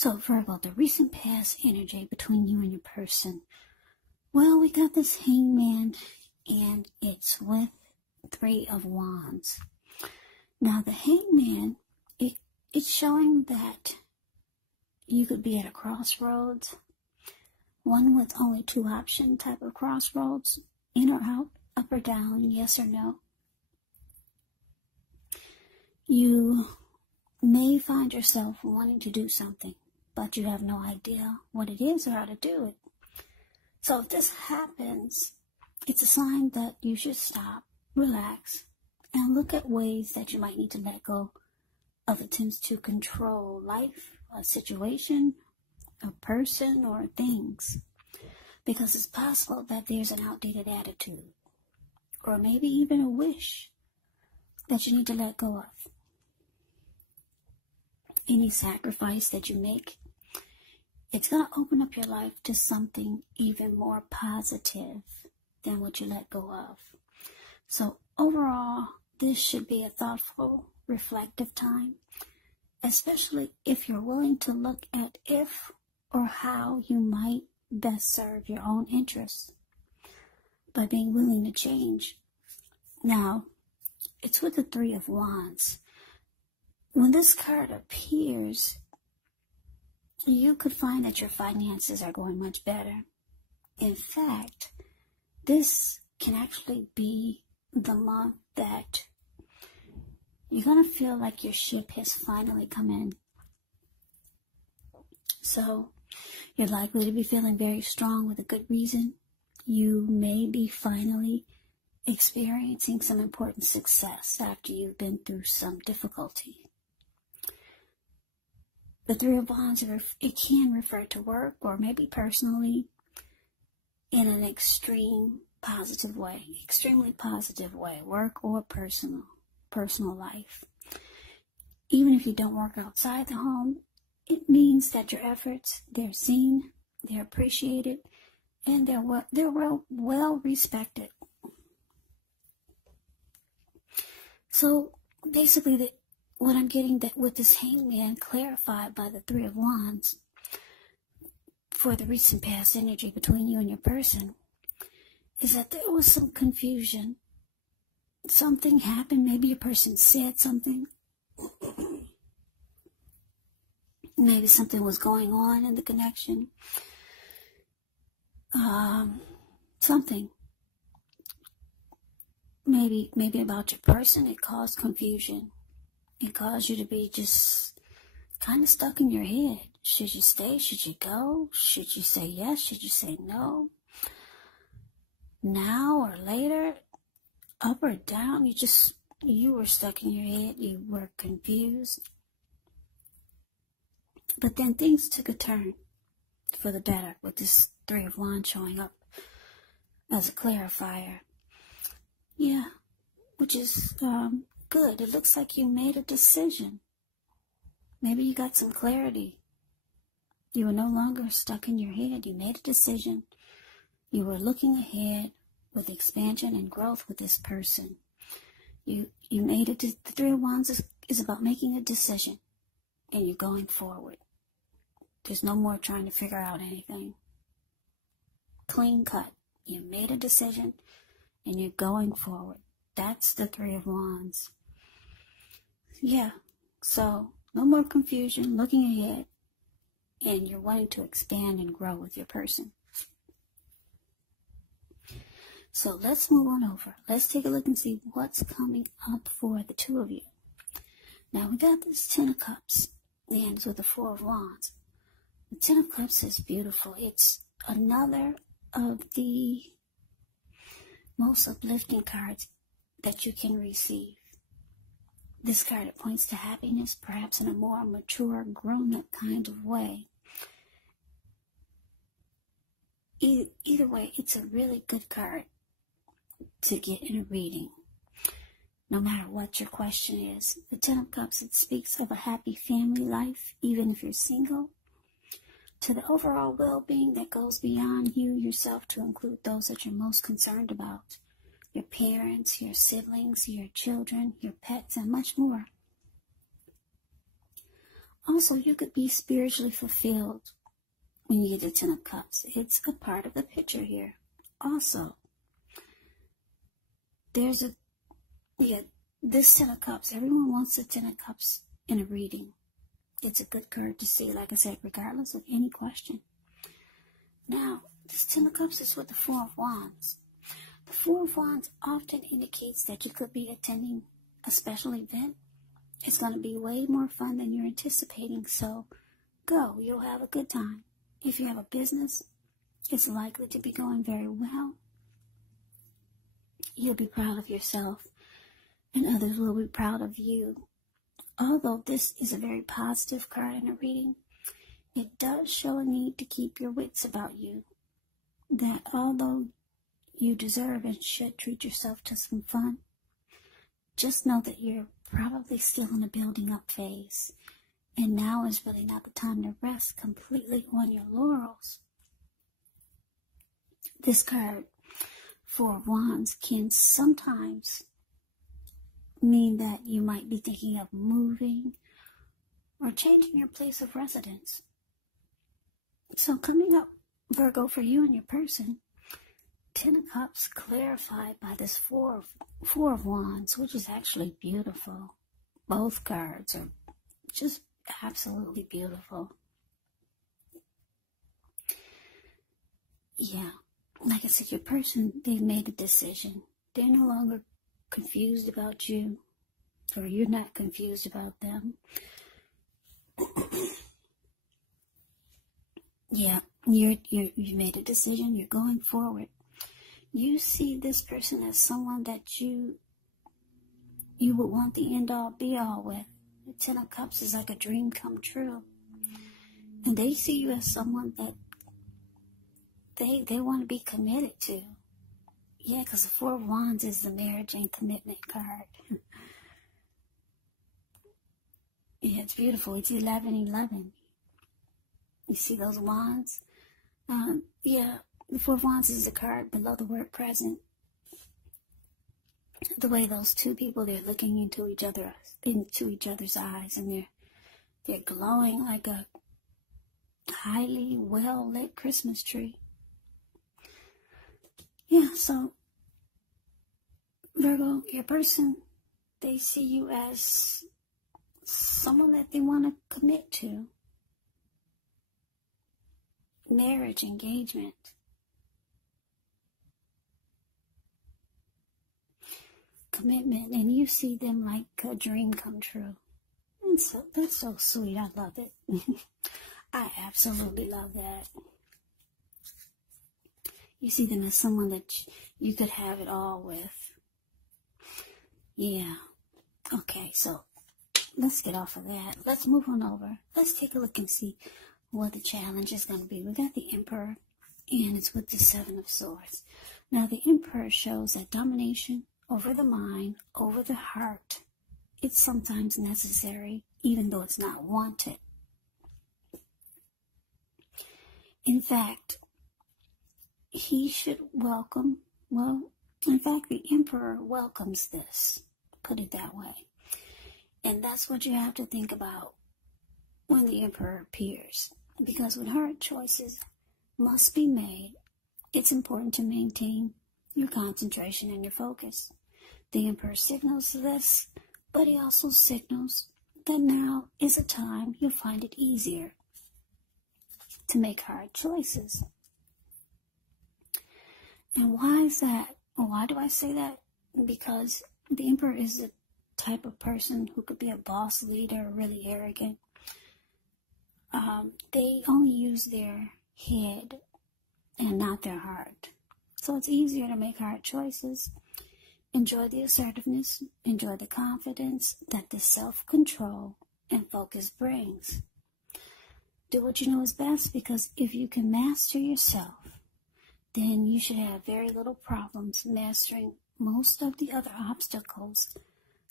So Virgo, the recent past energy between you and your person. Well, we got this Hangman, and it's with Three of Wands. Now, the Hangman, it's showing that you could be at a crossroads, one with only two option type of crossroads, in or out, up or down, yes or no. You may find yourself wanting to do something, but you have no idea what it is or how to do it. So if this happens, it's a sign that you should stop, relax, and look at ways that you might need to let go of attempts to control life, a situation, a person, or things. Because it's possible that there's an outdated attitude, or maybe even a wish that you need to let go of. Any sacrifice that you make, it's going to open up your life to something even more positive than what you let go of. So overall, this should be a thoughtful, reflective time, especially if you're willing to look at if or how you might best serve your own interests by being willing to change. Now, it's with the Three of Wands. When this card appears, you could find that your finances are going much better. In fact, this can actually be the month that you're going to feel like your ship has finally come in. So you're likely to be feeling very strong with a good reason. You may be finally experiencing some important success after you've been through some difficulty. The Three of Wands, it can refer to work or maybe personally in an extremely positive way, work or personal life. Even if you don't work outside the home, it means that your efforts, they're seen, they're appreciated, and they're well respected. So basically, what I'm getting that with this Hangman clarified by the Three of Wands for the recent past energy between you and your person is that there was some confusion. Something happened. Maybe your person said something. Maybe something was going on in the connection. Something. Maybe about your person. It caused confusion. It caused you to be just kind of stuck in your head. Should you stay? Should you go? Should you say yes? Should you say no? Now or later? Up or down? You were stuck in your head. You were confused. But then things took a turn for the better with this Three of Wands showing up as a clarifier. Yeah, which is good. It looks like you made a decision. Maybe you got some clarity. You were no longer stuck in your head. You made a decision. You were looking ahead with expansion and growth with this person. You made it. The Three of Wands is about making a decision, and you're going forward. There's no more trying to figure out anything. Clean cut. You made a decision, and you're going forward. That's the Three of Wands. Yeah, so no more confusion, looking ahead, and you're wanting to expand and grow with your person. So let's move on over. Let's take a look and see what's coming up for the two of you. Now we got this Ten of Cups, and it's with the Four of Wands. The Ten of Cups is beautiful. It's another of the most uplifting cards that you can receive. This card, it points to happiness, perhaps in a more mature, grown-up kind of way. Either way, it's a really good card to get in a reading, no matter what your question is. The Ten of Cups, it speaks of a happy family life, even if you're single, to the overall well-being that goes beyond you yourself to include those that you're most concerned about. Your parents, your siblings, your children, your pets, and much more. Also, you could be spiritually fulfilled when you get the Ten of Cups. It's a part of the picture here. Also, there's this Ten of Cups. Everyone wants the Ten of Cups in a reading. It's a good card to see, like I said, regardless of any question. Now, this Ten of Cups is with the Four of Wands. The Four of Wands often indicates that you could be attending a special event. It's going to be way more fun than you're anticipating, so go. You'll have a good time. If you have a business, it's likely to be going very well. You'll be proud of yourself, and others will be proud of you. Although this is a very positive card in a reading, it does show a need to keep your wits about you. That although you deserve and should treat yourself to some fun, just know that you're probably still in a building up phase. And now is really not the time to rest completely on your laurels. This card, Four of Wands, can sometimes mean that you might be thinking of moving or changing your place of residence. So coming up, Virgo, for you and your person, Ten of Cups clarified by this Four of Wands, which is actually beautiful. Both cards are just absolutely beautiful. Yeah, like I said, your person, they've made a decision. They're no longer confused about you, or you're not confused about them. Yeah, you made a decision. You're going forward. You see this person as someone that you would want the end-all, be-all with. The Ten of Cups is like a dream come true. And they see you as someone that they want to be committed to. Yeah, because the Four of Wands is the marriage and commitment card. Yeah, it's beautiful. It's 11-11. You see those wands? Yeah, the Four of Wands is a card below the word present. The way those two people, they're looking into each other's eyes, and they're glowing like a highly well-lit Christmas tree. Yeah, so Virgo, your person, they see you as someone that they want to commit to. Marriage, engagement. Commitment, and you see them like a dream come true. And so that's so sweet. I love it. I absolutely love that. You see them as someone that you could have it all with. Yeah. Okay, so let's get off of that. Let's move on over. Let's take a look and see what the challenge is going to be. We got the Emperor, and it's with the Seven of Swords. Now, the Emperor shows that domination over the mind, over the heart, it's sometimes necessary, even though it's not wanted. In fact, he should welcome, the Emperor welcomes this, put it that way. And that's what you have to think about when the Emperor appears. Because when hard choices must be made, it's important to maintain your concentration and your focus. The Emperor signals this, but he also signals that now is a time you'll find it easier to make hard choices. And why is that? Why do I say that? Because the Emperor is the type of person who could be a boss leader, really arrogant. They only use their head and not their heart. So it's easier to make hard choices. Enjoy the assertiveness, enjoy the confidence that the self-control and focus brings. Do what you know is best, because if you can master yourself, then you should have very little problems mastering most of the other obstacles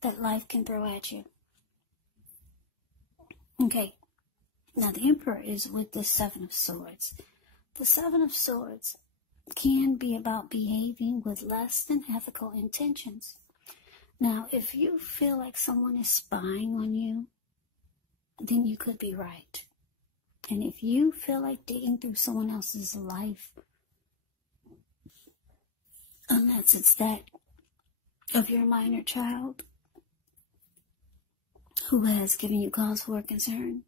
that life can throw at you. Okay, now the Emperor is with the Seven of Swords. The Seven of Swords can be about behaving with less than ethical intentions. Now, if you feel like someone is spying on you, then you could be right. And if you feel like digging through someone else's life, unless it's that of your minor child who has given you cause for concern,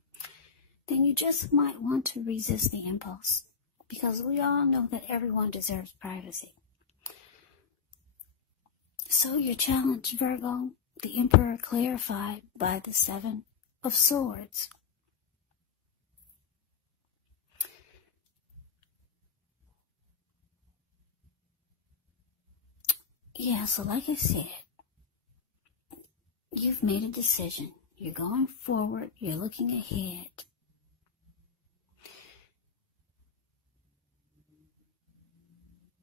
then you just might want to resist the impulse, because we all know that everyone deserves privacy. So your challenge, Virgo, the Emperor clarified by the Seven of Swords. Yeah, so like I said, you've made a decision. You're going forward. You're looking ahead.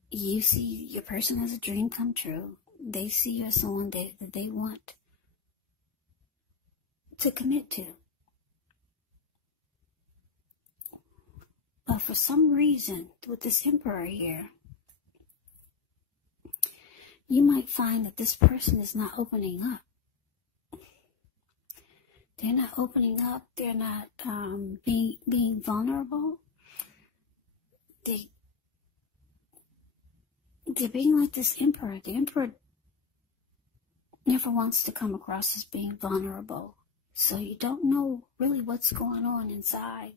You see your person as a dream come true. They see you as someone that they want to commit to. But for some reason, with this Emperor here, you might find that this person is not opening up. They're not opening up. They're not being vulnerable. They're being like this Emperor. The Emperor never wants to come across as being vulnerable. So you don't know really what's going on inside.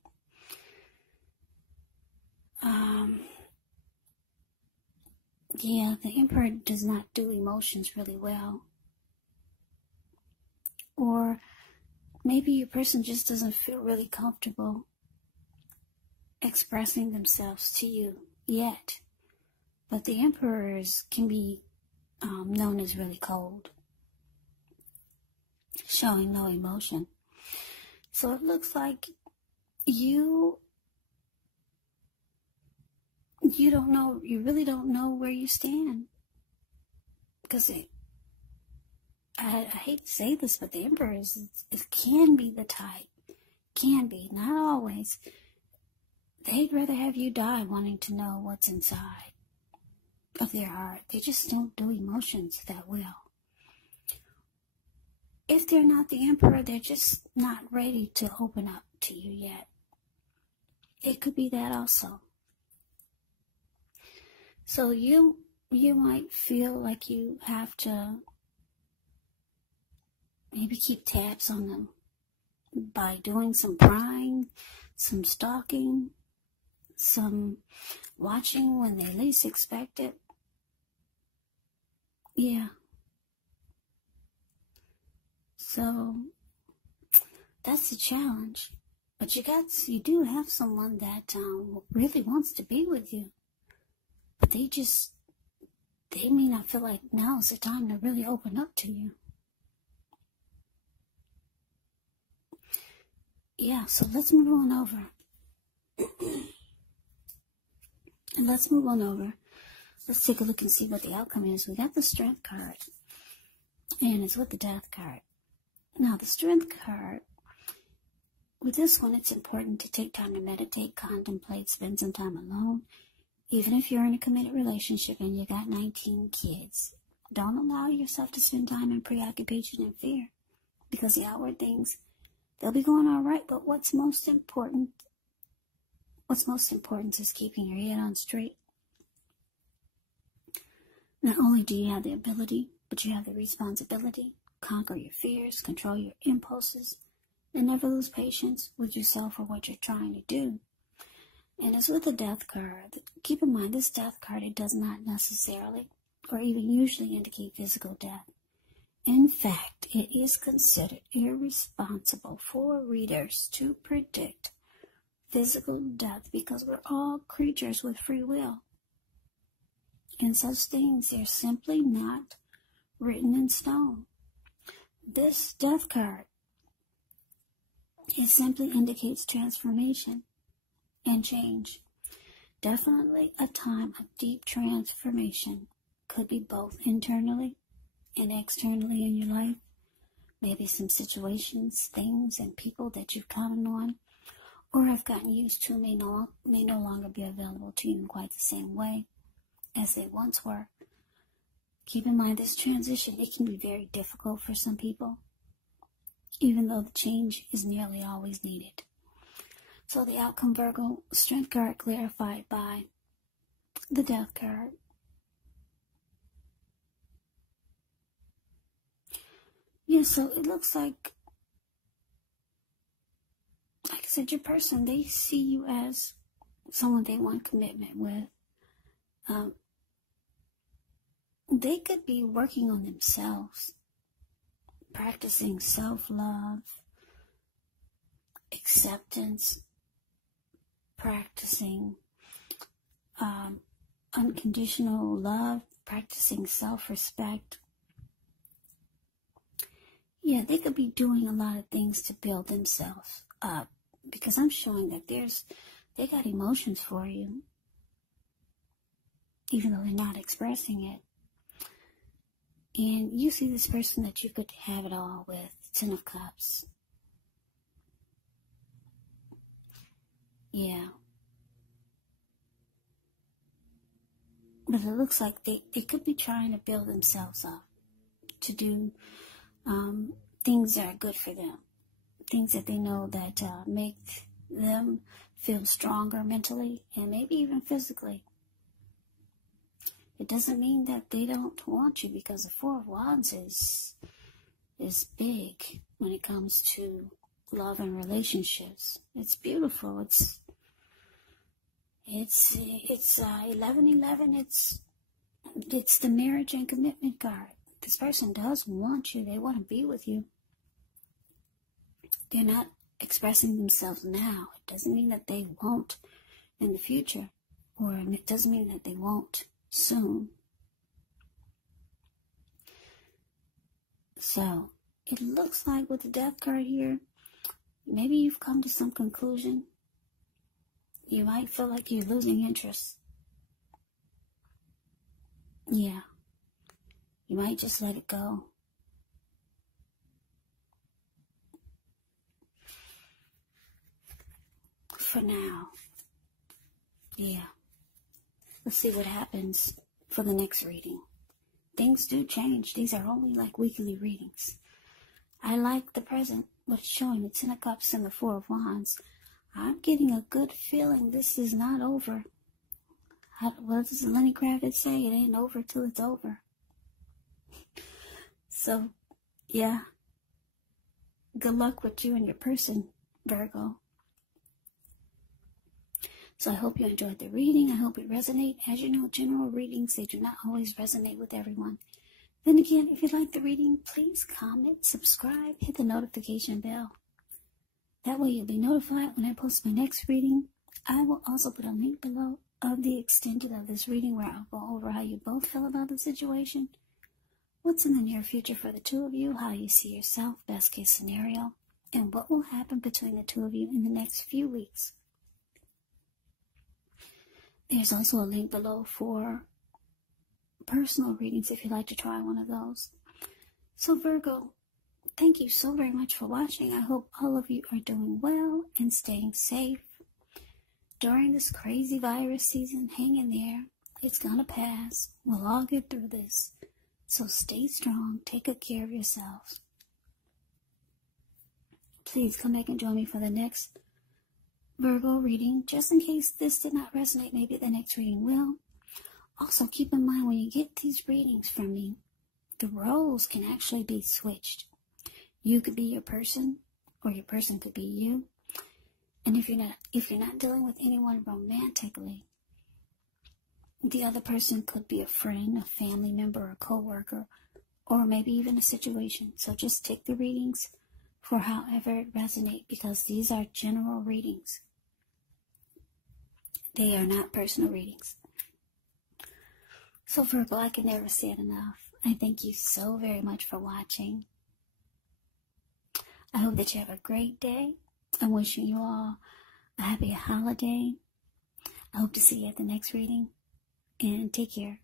Yeah, the Emperor does not do emotions really well. Or maybe your person just doesn't feel really comfortable expressing themselves to you yet. But the Emperors can be known as really cold, showing no emotion. So it looks like you really don't know where you stand. Because I hate to say this, but the Emperors, it can be the type. Can be, not always. They'd rather have you die wanting to know what's inside of their heart. They just don't do emotions that well. If they're not the Emperor, they're just not ready to open up to you yet. It could be that also. So you might feel like you have to maybe keep tabs on them by doing some prying, some stalking, some watching when they least expect it. Yeah. So that's the challenge. But you do have someone that really wants to be with you. But they may not feel like now's the time to really open up to you. Yeah, so let's move on over. Let's take a look and see what the outcome is. We got the Strength card, and it's with the Death card. Now, the Strength card, with this one, it's important to take time to meditate, contemplate, spend some time alone. Even if you're in a committed relationship and you got 19 kids, don't allow yourself to spend time in preoccupation and fear, because the outward things, they'll be going all right, but what's most important is keeping your head on straight. Not only do you have the ability, but you have the responsibility. Conquer your fears, control your impulses, and never lose patience with yourself or what you're trying to do. And as with the Death card, keep in mind this Death card, it does not necessarily or even usually indicate physical death. In fact, it is considered irresponsible for readers to predict physical death because we're all creatures with free will. And such things are simply not written in stone. This Death card, it simply indicates transformation and change. Definitely a time of deep transformation. Could be both internally and externally in your life. Maybe some situations, things, and people that you've counted on or have gotten used to may no longer be available to you in quite the same way as they once were. Keep in mind this transition, it can be very difficult for some people. even though the change is nearly always needed. So the outcome, Virgo, Strength card clarified by the Death card. Yeah, so it looks like I said, your person, they see you as someone they want commitment with. They could be working on themselves, practicing self-love, acceptance, practicing unconditional love, practicing self-respect. Yeah, they could be doing a lot of things to build themselves up, because I'm showing that they got emotions for you, even though they're not expressing it. And you see this person that you could have it all with, Ten of Cups. Yeah. But it looks like they could be trying to build themselves up, to do things that are good for them. Things that they know that make them feel stronger mentally and maybe even physically. It doesn't mean that they don't want you, because the Four of Wands is big when it comes to love and relationships. It's beautiful. It's 11:11. It's the marriage and commitment card. This person does want you. They want to be with you. They're not expressing themselves now. It doesn't mean that they won't in the future, or it doesn't mean that they won't soon. So it looks like with the Death card here, maybe you've come to some conclusion. You might feel like you're losing interest. Yeah. You might just let it go. For now. Yeah. Let's see what happens for the next reading. Things do change. These are only like weekly readings. I like the present, what's showing, the Ten of Cups and the Four of Wands. I'm getting a good feeling this is not over. What does Lenny Kravitz say? It ain't over till it's over. So, yeah. Good luck with you and your person, Virgo. So I hope you enjoyed the reading. I hope it resonated. As you know, general readings, they do not always resonate with everyone. Then again, if you like the reading, please comment, subscribe, hit the notification bell. That way you'll be notified when I post my next reading. I will also put a link below of the extended of this reading, where I'll go over how you both feel about the situation, what's in the near future for the two of you, how you see yourself, best case scenario, and what will happen between the two of you in the next few weeks. There's also a link below for personal readings if you'd like to try one of those. So Virgo, thank you so very much for watching. I hope all of you are doing well and staying safe during this crazy virus season. Hang in there. It's gonna pass. We'll all get through this. So stay strong. Take good care of yourselves. Please come back and join me for the next Virgo reading. Just in case this did not resonate, maybe the next reading will. Also, keep in mind when you get these readings from me, the roles can actually be switched. You could be your person, or your person could be you. And if you're not dealing with anyone romantically, the other person could be a friend, a family member, a co-worker, or maybe even a situation. So just take the readings for however it resonates, because these are general readings. They are not personal readings. So Virgo, I can never say it enough. I thank you so very much for watching. I hope that you have a great day. I'm wishing you all a happy holiday. I hope to see you at the next reading. And take care.